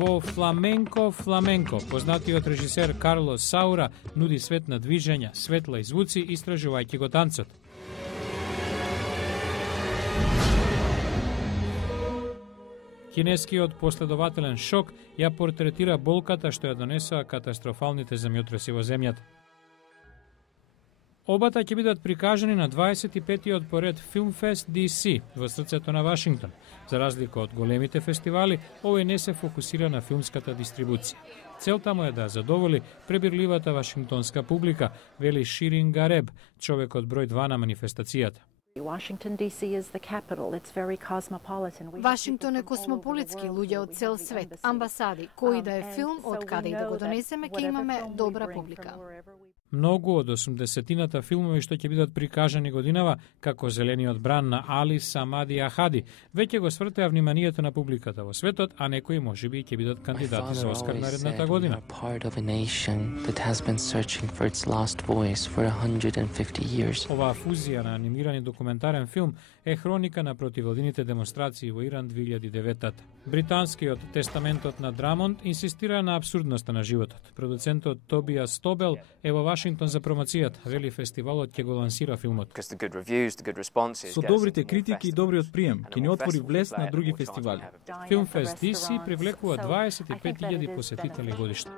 Во Фламенко, познатиот режисер Карлос Саура нуди свет на движења, светла и звуци, истражувајќи го танцот. Кинескиот последователен шок ја портретира болката што ја донесоа катастрофалните земјотреси во земјата. Обата ќе бидат прикажани на 25-тиот поред Филмфест DC во срцето на Вашингтон. За разлика од големите фестивали, овој не се фокусира на филмската дистрибуција. Целта му е да задоволи пребирливата вашингтонска публика, вели Ширин Гареб, човекот број 2 на манифестацијата. Вашингтон е космополитски, луѓе од цел свет, амбасади, кој да е филм, од каде и да го донесеме, ќе имаме добра публика. Многу од 80-тината филмови што ќе бидат прикажани годинава, како Зелениот бран на Али Самади Ахади, веќе го свртеа вниманието на публиката во светот, а некои можеби ќе бидат кандидати за Оскар наредната година. Оваа фузија на анимирани документарен филм е хроника на противодините демонстрации во Иран 2009. Британскиот Тестаментот на Драмонд инсистира на абсурдноста на животот. Продуцентот Тобиас Стобел е во Вашингтон за промоцијата, вели фестивалот ќе го лансира филмот. Со добрите критики и добриот прием, ќе ни отвори влез на други фестивали. Филмфест DC привлекува 25.000 посетители годишно.